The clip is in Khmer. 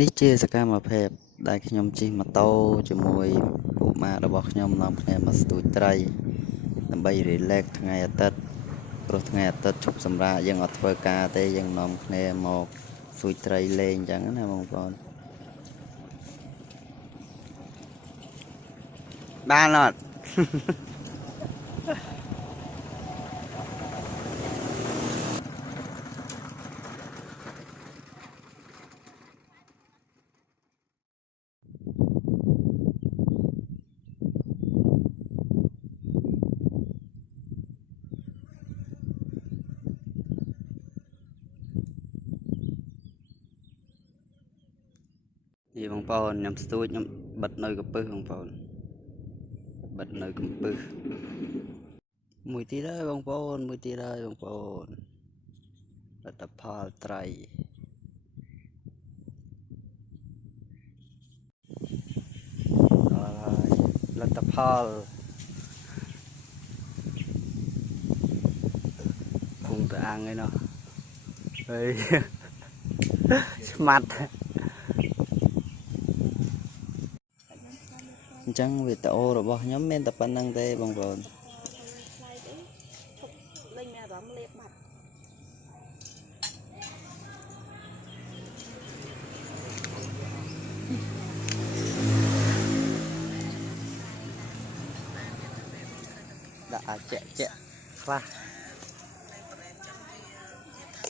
នេះជាសកម្មភាពដែលខ្ញុំជិះម៉ូតូជាមួយពុកម៉ារបស់ខ្ញុំនាំគ្នាមកស្ទូចត្រីដើម្បីរីឡែកថ្ងៃអាទិត្យព្រោះថ្ងៃអាទិត្យឈប់សម្រាកយើងអត់ធ្វើការទេយើងនាំគ្នាមកស្ទូចត្រីលេងអញ្ចឹងណាបងប្អូនបានអត់នេះបងប្អូនខ្ញុំស្ទូចខ្ញុំបិទនៅកំពឹសបងប្អូនបិទនៅកំពឹសមួយទៀតហើយបងប្អូនមួយទៀតហើយបងប្អូនលទ្ធផលត្រីដល់ហើយលទ្ធផលពុំទៅអាំងឯណោះហើយស្មាត់អញ្ចឹងវីដេអូរបស់ខ្ញុំមានតែប៉ុណ្្នឹងទេបងប្អូនលេងមានអារម្មណ៍លេបបាត់ដាក់អាចជាក់ខ្លះ